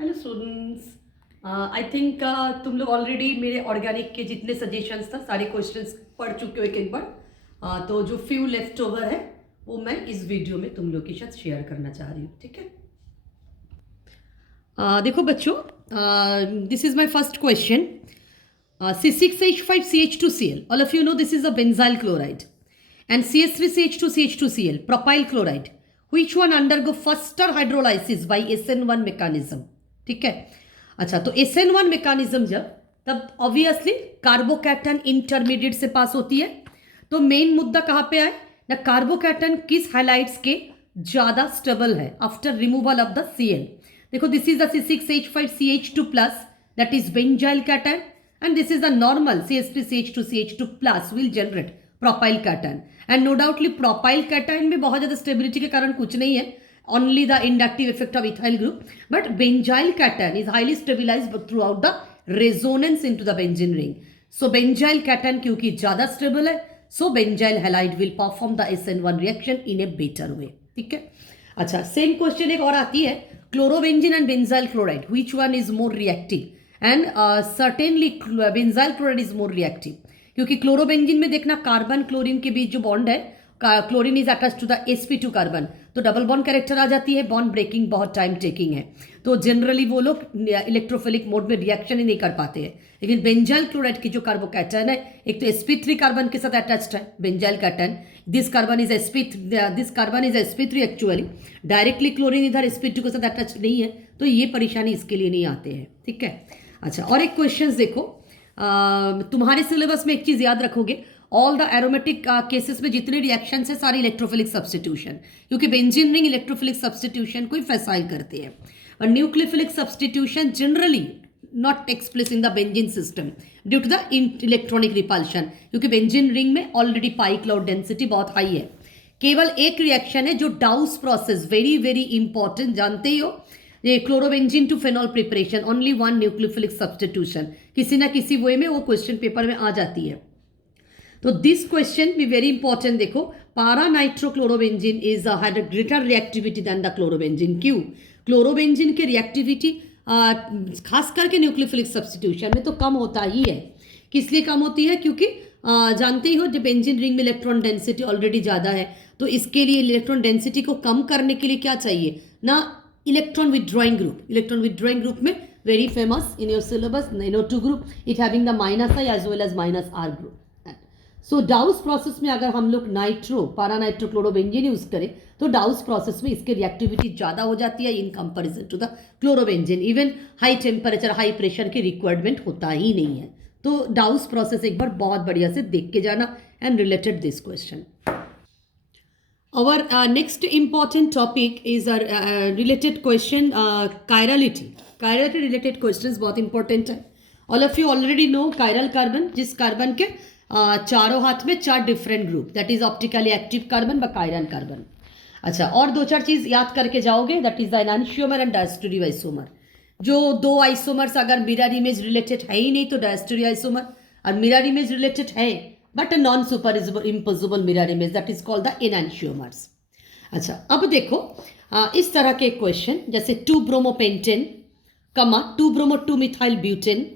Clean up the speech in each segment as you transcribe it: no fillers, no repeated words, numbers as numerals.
Hello students, I think तुम लोग already मेरे ऑर्गेनिक के जितने सजेशंस था सारे क्वेश्चंस पढ़ चुके हो एक बार। तो जो फ्यू लेफ्ट ओवर है वो मैं इस वीडियो में तुम लोग के साथ शेयर करना चाह रही हूँ, ठीक है। देखो बच्चों, this is my first question. C6H5CH2Cl, all of you know this is a benzyl chloride, and CS3CH2CH2Cl, propyl chloride. Which one undergo faster hydrolysis by SN1 mechanism? ठीक है। अच्छा, तो SN1 mechanism जब तब ऑब्वियसली कार्बोकैटन इंटरमीडिएट से पास होती है। तो मेन मुद्दा कहाँ पे आए ना, कार्बोकैटन किस हाइलाइट्स के ज्यादा स्टेबल है after removal of the Cl। देखो, this is the C6H5CH2 plus, that is benzyl cation, and this is the normal CH3CH2CH2 plus will generate propyl cation, and no doubtly propyl cation में बहुत ज़्यादा stability के कारण कुछ नहीं है, only the inductive effect of ethyl group, but benzyl cation is highly stabilized throughout the resonance into the benzene ring. So benzyl cation क्योंकि ज़्यादा stable है, so benzyl halide will perform the SN1 reaction in a better way, ठीक है। अच्छा, same question एक और आती है, chlorobenzene and benzyl chloride, which one is more reactive? And certainly benzyl chloride is more reactive, क्योंकि chlorobenzene में देखना कार्बन क्लोरीन के बीच जो बॉन्ड है, chlorine is attach to the sp2 carbon, तो डबल बॉन्ड कैरेक्टर आ जाती है, बॉन्ड ब्रेकिंग बहुत टाइम टेकिंग है, तो जनरली वो लोग इलेक्ट्रोफिलिक मोड में रिएक्शन ही नहीं कर पाते हैं। लेकिन बेंजाइल क्लोराइड की जो कार्बोकैटन है, एक तो sp3 कार्बन के साथ अटैच्ड है benzyl cation, this carbon is sp3 actually, directly chlorine इधर sp2 के साथ अटैच्ड नहीं है, तो ये परेशानी इसके लिए नहीं आते हैं, ठीक है। अच्छा, और एक क्वेश्चन देखो, तुम्हारे सिलेबस में एक चीज याद रखोगे, ऑल द एरोमेटिक केसेस में जितने रिएक्शंस है सारे इलेक्ट्रोफिलिक सब्स्टिट्यूशन, क्योंकि बेंजीन रिंग इलेक्ट्रोफिलिक सब्स्टिट्यूशन को ही फैसाइल करते हैं, और nucleophilic substitution generally not takes place in the benzene system due to the electronic repulsion, क्योंकि बेंजीन रिंग में ऑलरेडी पाई क्लाउड डेंसिटी बहुत हाई है। केवल एक रिएक्शन है जो Dow's process, very very important, जानते ही हो, ये chlorobenzene to phenol preparation, only one nucleophilic substitution, किसी ना किसी वे में वो क्वेश्चन पेपर में आ जाती है। तो दिस क्वेश्चन भी वेरी इंपॉर्टेंट, देखो, para nitrochlorobenzene is had a greater reactivity than the chlorobenzene. क्यों? क्लोरोबेंजीन की रिएक्टिविटी खास करके न्यूक्लियोफिलिक सब्स्टिट्यूशन में तो कम होता ही है। किस लिए कम होती है? क्योंकि जानते ही हो, जब बेंजीन रिंग में इलेक्ट्रॉन डेंसिटी ऑलरेडी ज़्यादा है, तो इसके लिए इलेक्ट्रॉन डेंसिटी को कम करने के लिए क्या चाहिए ना, electron withdrawing group. Electron withdrawing group में very famous in your syllabus NO2 group, it having the -I as well as -R group. So Dow's process में अगर हम लोग पारा नाइट्रोक्लोरोबेंजीन यूज करें तो डाउस प्रोसेस में इसकी रिएक्टिविटी ज़्यादा हो जाती है in comparison to the chlorobenzene. Even high temperature high pressure की रिक्वायरमेंट होता ही नहीं है। तो डाउस प्रोसेस एक बार बहुत बढ़िया से देख के जाना, and related this question. Our next important topic is a related question, chirality. Chirality related questions बहुत important है। All of you already know chiral carbon, जिस कार्बन के चारों हाथ में 4 different group, that is optically active carbon व chiral carbon. अच्छा, और 2-4 चीज याद करके जाओगे, that is the enantiomer and diastereo isomer. जो 2 आइसोमर्स अगर मिरर इमेज रिलेटेड है ही नहीं तो डायस्टेरियो आइसोमर, और मिरर इमेज रिलेटेड है but non superimposable mirror image, that is called the enantiomers. अच्छा, अब देखो इस तरह के क्वेश्चन, जैसे 2 ब्रोमोपेंटेन कमा 2 ब्रोमो 2 मिथाइल ब्यूटेन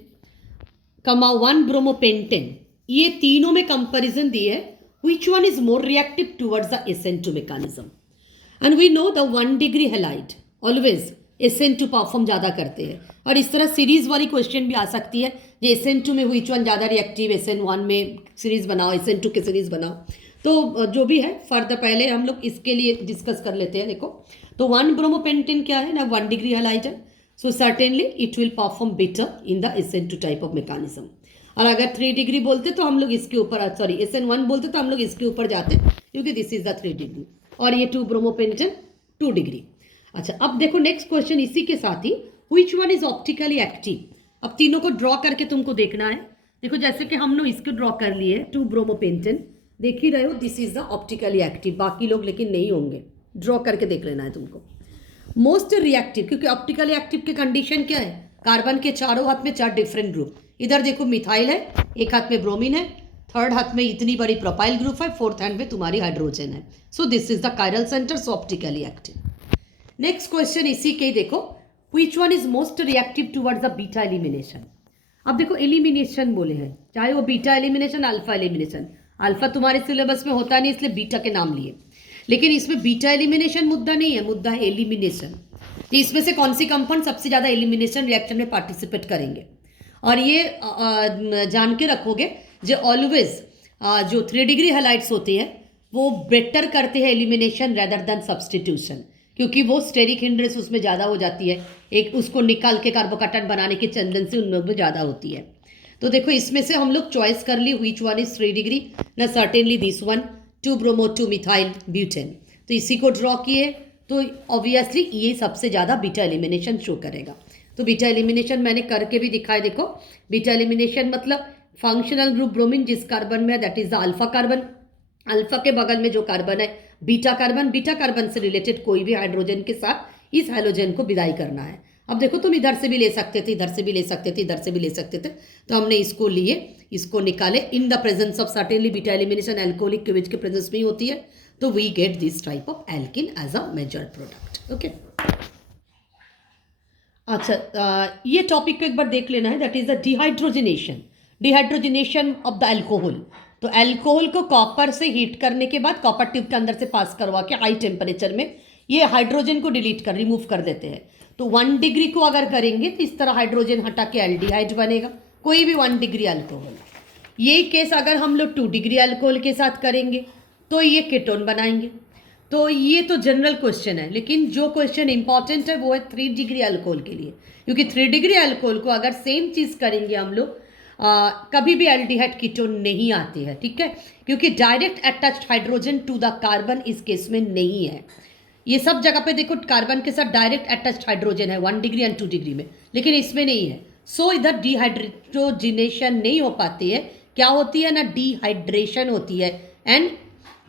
कमा 1 ब्रोमोपेंटेन, ये तीनों में कंपैरिजन दी है, which one is more reactive towards the SN2 mechanism, and we know the 1 degree halide always SN2 perform ज़्यादा करते हैं, और इस तरह सीरीज वाली क्वेश्चन भी आ सकती है, जो SN2 में which one ज़्यादा रिएक्टिव, SN1 में सीरीज बनाओ, SN2 के सीरीज बनाओ। तो जो भी है फर्दर पहले हम लोग इसके लिए डिस्कस कर लेते हैं। देखो, तो 1 ब्रोमोपेंटेन क्या है ना, 1 डिग्री हैलाइड है, so certainly it will perform better in the SN2 type of mechanism. और अगर 3 डिग्री बोलते तो हम लोग इसके ऊपर, सॉरी SN1 बोलते तो हम लोग इसके ऊपर जाते, क्योंकि दिस इज द 3 डिग्री, और ये 2 ब्रोमोपेंटेन 2 डिग्री। अच्छा, अब देखो नेक्स्ट क्वेश्चन इसी के साथ ही, which one is optically active. अब तीनों को ड्रॉ करके तुमको देखना है। देखो, जैसे कि हम लोग इसको ड्रॉ कर लिए 2 ब्रोमोपेंटेन, देख ही रहे हो, this is the optically active, बाकी लोग लेकिन नहीं होंगे, ड्रॉ करके देख लेना है तुमको। मोस्ट रिएक्टिव, क्योंकि ऑप्टिकली एक्टिव की कंडीशन क्या है, कार्बन के चारों हाथ में 4 डिफरेंट ग्रुप, इधर देखो मिथाइल है, एक हाथ में ब्रोमीन है, थर्ड हाथ में इतनी बड़ी प्रोपाइल ग्रुप है, फोर्थ हैंड में तुम्हारी हाइड्रोजन है। So this is the chiral centre, so optically active. Next question इसी के देखो, which one is most reactive towards the beta elimination. अब देखो एलिमिनेशन बोले हैं, चाहे वो beta elimination alpha elimination, alpha तुम्हारे सिलेबस में होता नहीं इसलिए बीटा के नाम लिए, लेकिन इसमें बीटा एलिमिनेशन मुद्दा नहीं है, मुद्दा है एलिमिनेशन। इसमें से कौन सी कंपाउंड सबसे ज़्यादा एलिमिनेशन रिएक्शन में पार्टिसिपेट करेंगे। और ये जान के रखोगे जो ऑलवेज जो 3 डिग्री हैलाइड्स होते हैं वो बेटर करते हैं एलिमिनेशन रेदर देन सब्सटीट्यूशन, क्योंकि वो स्टेरिक हिंड्रेंस उसमें ज़्यादा हो जाती है, एक उसको निकाल के कार्बोकैटायन बनाने की टेंडेंसी उनमें भी ज़्यादा होती है। तो देखो इसमें से हम लोग चॉइस कर ली व्हिच वन इज 3 डिग्री ना, certainly this one 2 bromo 2 methyl butane. तो इसी को ड्रॉ किए तो ऑब्वियसली ये सबसे ज़्यादा बीटा एलिमिनेशन शो करेगा। तो बीटा एलिमिनेशन मैंने करके भी दिखाया, देखो बीटा एलिमिनेशन मतलब फंक्शनल ग्रुप ब्रोमीन जिस कार्बन में that is the alpha carbon, alpha के बगल में जो कार्बन है बीटा कार्बन, बीटा कार्बन से रिलेटेड कोई भी हाइड्रोजन के साथ इस हाइड्रोजन को विदाई करना है। अब देखो तुम इधर से भी ले सकते थे, इधर से भी ले सकते थे, इधर से भी ले सकते थे, तो हमने इसको लिए, इसको निकाले in the presence of certainly beta elimination alcoholic aqueous के प्रेजेंस में ही होती है, तो we get this type of alkene as a major product. Okay, अच्छा ये टॉपिक को एक बार देख लेना है, that is the dehydrogenation, dehydrogenation of the alcohol. तो एल्कोहल को कॉपर से हीट करने के बाद कॉपर ट्यूब के अंदर से पास करवा के हाई टेम्परेचर में ये हाइड्रोजन को डिलीट कर रिमूव कर देते हैं। तो 1 डिग्री को अगर करेंगे तो इस तरह हाइड्रोजन हटा के एल्डिहाइड बनेगा, कोई भी 1 डिग्री अल्कोहल। यही केस अगर हम लोग 2 डिग्री अल्कोहल के साथ करेंगे तो ये कीटोन बनाएंगे। तो ये तो जनरल क्वेश्चन है, लेकिन जो क्वेश्चन इंपॉर्टेंट है वो है 3 डिग्री अल्कोहल के लिए, क्योंकि 3 डिग्री अल्कोहल को अगर सेम चीज़ करेंगे हम लोग कभी भी एल्डिहाइड कीटोन नहीं आती है, ठीक है, क्योंकि direct attached hydrogen to the carbon इस केस में नहीं है। ये सब जगह पे देखो कार्बन के साथ डायरेक्ट अटैच्ड हाइड्रोजन है 1 डिग्री एंड 2 डिग्री में, लेकिन इसमें नहीं है। सो इधर डिहाइड्रोजिनेशन नहीं हो पाती है, क्या होती है ना, डिहाइड्रेशन होती है, एंड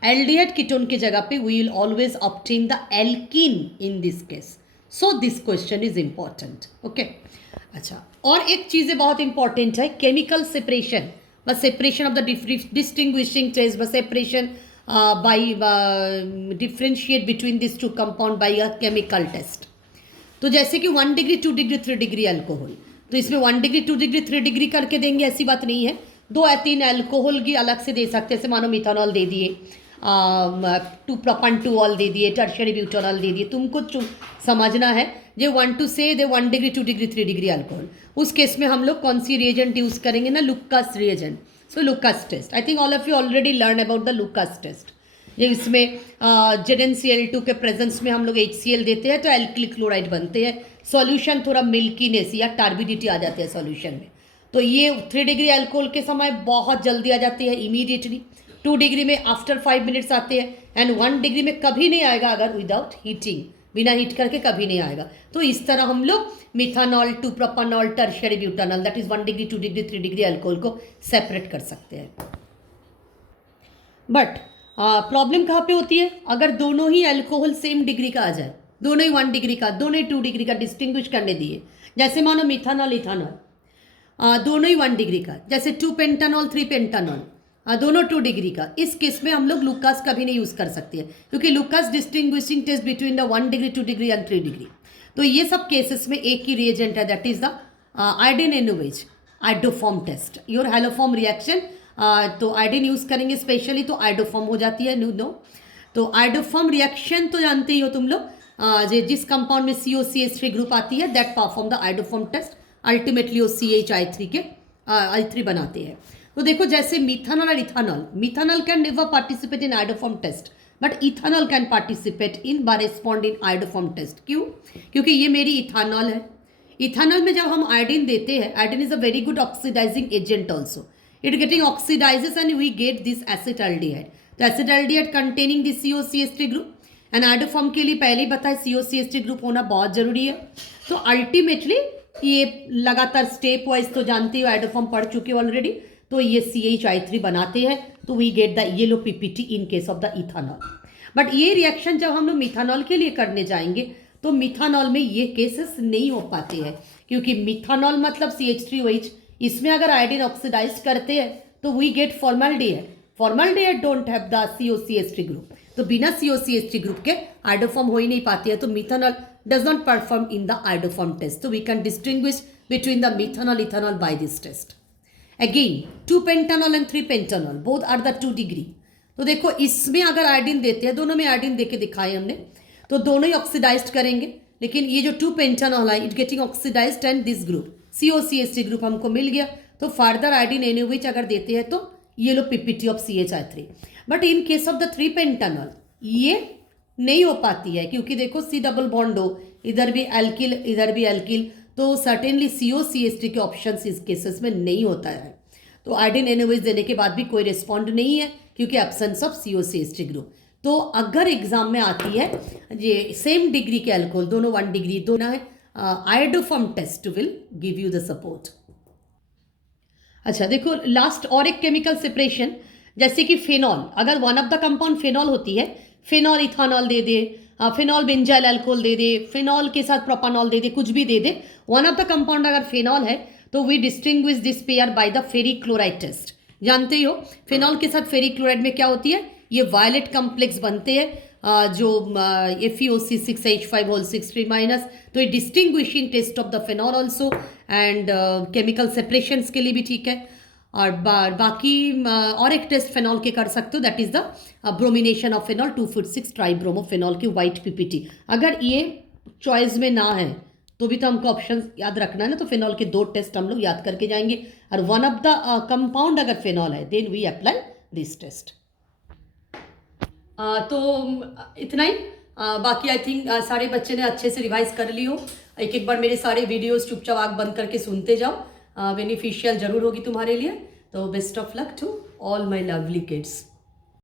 एल्डिहाइड कीटोन की जगह पे we will always obtain the alkene in this case. So this question is important. Okay, अच्छा और एक चीज़ें बहुत इंपॉर्टेंट है, केमिकल सेपरेशन, बस separation of the distinguishing test, बस separation by differentiate between this 2 compound by a chemical test. तो जैसे कि 1 डिग्री 2 डिग्री 3 डिग्री अल्कोहल, तो इसमें 1 डिग्री 2 डिग्री 3 डिग्री करके देंगे ऐसी बात नहीं है, 2 या 3 अल्कोहल की अलग से दे सकते हैं, जैसे मानो मिथानॉल दे दिए, 2 प्रोपान 2 ऑल दे दिए, टर्शियरी ब्यूटानॉल दे दिए, तुमको समझना है जो 1 टू से दे 1 डिग्री 2 डिग्री 3 डिग्री अल्कोहल, उस केस में हम लोग कौन सी रिएजेंट यूज करेंगे ना, Lucas reagent. So Lucas test, I think all of you already learn about the Lucas test. ये इसमें ZnCl2 के प्रेजेंस में हम लोग HCl देते हैं तो एल्किल क्लोराइड बनते हैं, सॉल्यूशन थोड़ा मिल्कीनेस या टार्बिडिटी आ जाती है सॉल्यूशन में। तो ये 3 डिग्री अल्कोहल के समय बहुत जल्दी आ जाती है, इमीडिएटली। 2 डिग्री में आफ्टर 5 मिनट्स आते हैं, एंड 1 डिग्री में कभी नहीं आएगा अगर विदाउट हीटिंग, बिना हीट करके कभी नहीं आएगा। तो इस तरह हम लोग methanol 2 propanol tertiary butanol that is 1 degree 2 degree 3 degree alcohol को सेपरेट कर सकते हैं। बट प्रॉब्लम कहाँ पे होती है, अगर दोनों ही अल्कोहल सेम डिग्री का आ जाए, दोनों ही 1 डिग्री का, दोनों ही 2 डिग्री का डिस्टिंग्विश करने दिए, जैसे मानो मिथानॉल इथानॉल दोनों ही 1 डिग्री का, जैसे 2 पेंटानॉल 3 पेंटानॉल दोनों 2 डिग्री का, इस केस में हम लोग लुकास कभी नहीं यूज़ कर सकते हैं, क्योंकि Lucas distinguishing test between the 1 degree 2 degree and 3 degree. तो ये सब केसेस में एक ही रिएजेंट है, दैट इज द आयोडीन एनोवेज iodoform test. Your haloform reaction, तो आयोडीन यूज़ करेंगे स्पेशली तो आइडोफॉर्म हो जाती है, नो। तो आइडोफॉर्म रिएक्शन तो जानते ही हो तुम लोग, जिस कंपाउंड में COCH3 ग्रुप आती है that perform the iodoform test, ultimately वो CHI3 के I3 बनाते हैं। तो देखो जैसे मिथानॉल और ethanol, methanol can never participate in iodoform test but ethanol can participate in by respond in iodoform test. क्यों? क्योंकि ये मेरी इथानॉल है। इथानॉल में जब हम आयोडीन देते हैं, iodine is a very good oxidising agent also, it getting oxidises and we get this acetaldehyde. तो acetaldehyde containing this COCH3 group, and iodoform के लिए पहले ही बताया COCH3 ग्रुप होना बहुत जरूरी है। तो अल्टीमेटली ये लगातार स्टेप वाइज तो जानते हो, आइडोफॉर्म पढ़ चुके हो ऑलरेडी, तो ये CHI3 बनाते हैं, तो we get the yellow PPT in case of the ethanol. But ये रिएक्शन जब हम लोग मिथानॉल के लिए करने जाएंगे तो मिथानॉल में ये केसेस नहीं हो पाते हैं, क्योंकि मिथानॉल मतलब CH3OH, इसमें अगर आयोडीन ऑक्सीडाइज करते हैं तो we get formaldehyde. Formaldehyde don't have the COCH3 group, तो बिना COCH3 ग्रुप के आइडोफॉर्म हो ही नहीं पाती है, तो methanol does not perform in the iodoform test. तो we can distinguish between the methanol ethanol by this test. Again 2 pentanol and 3 pentanol both are the 2 degree. तो देखो इसमें अगर आयोडीन देते हैं, दोनों में आयोडीन देके दिखाए हमने, तो दोनों ही ऑक्सीडाइज्ड करेंगे. लेकिन ये जो 2 पेंटानॉल है, it getting oxidised and this group COCH3 group हमको मिल गया. तो फर्दर आयोडीन NaOH अगर देते हैं तो ये लो PPT of CHI3. But in case of the 3 पेंटानॉल ये नहीं हो पाती है, क्योंकि देखो C डबल बॉन्ड हो, इधर भी एल्किल इधर भी एल्किल, तो सर्टेनली COCH3 के ऑप्शन इस केसेस में नहीं होता है. तो आयोडीन NaOH देने के बाद भी कोई रिस्पॉन्ड नहीं है, क्योंकि एब्सेंस ऑफ COCH3 ग्रुप. तो अगर एग्जाम में आती है ये सेम डिग्री के अल्कोहल, दोनों 1 डिग्री दोनों है, iodoform test will give you the support. अच्छा देखो लास्ट और एक केमिकल सेपरेशन, जैसे कि फेनॉल, अगर one of the compound phenol होती है, फेनॉल इथानॉल दे दे, फेनॉल बेंजाइल अल्कोहल दे दे, फेनॉल के साथ प्रोपानॉल दे दे, कुछ भी दे दे, वन ऑफ द कंपाउंड अगर फेनॉल है तो we distinguish this pair by the ferric chloride test. जानते ही हो फेनॉल के साथ फेरिक क्लोराइड में क्या होती है, ये वायलेट कॉम्प्लेक्स बनते हैं, जो FeOC6H5O6 3-. तो ये distinguishing test of the phenol also, and chemical separations के लिए भी ठीक है. और बाकी और एक टेस्ट फेनॉल के कर सकते हो, that is the bromination of phenol 2,4,6 ट्राइब्रोमोफेनॉल की वाइट PPT. अगर ये चॉइस में ना है तो भी तो हमको ऑप्शन याद रखना है ना, तो फेनॉल के 2 टेस्ट हम लोग याद करके जाएंगे, और वन ऑफ द कंपाउंड अगर फेनॉल है then we apply this test. तो इतना ही. बाकी आई थिंक सारे बच्चे ने अच्छे से रिवाइज कर ली हो. एक बार मेरे सारे वीडियोस चुपचाप आँख बंद करके सुनते जाओ, बेनिफिशियल जरूर होगी तुम्हारे लिए. तो best of luck to all my lovely kids.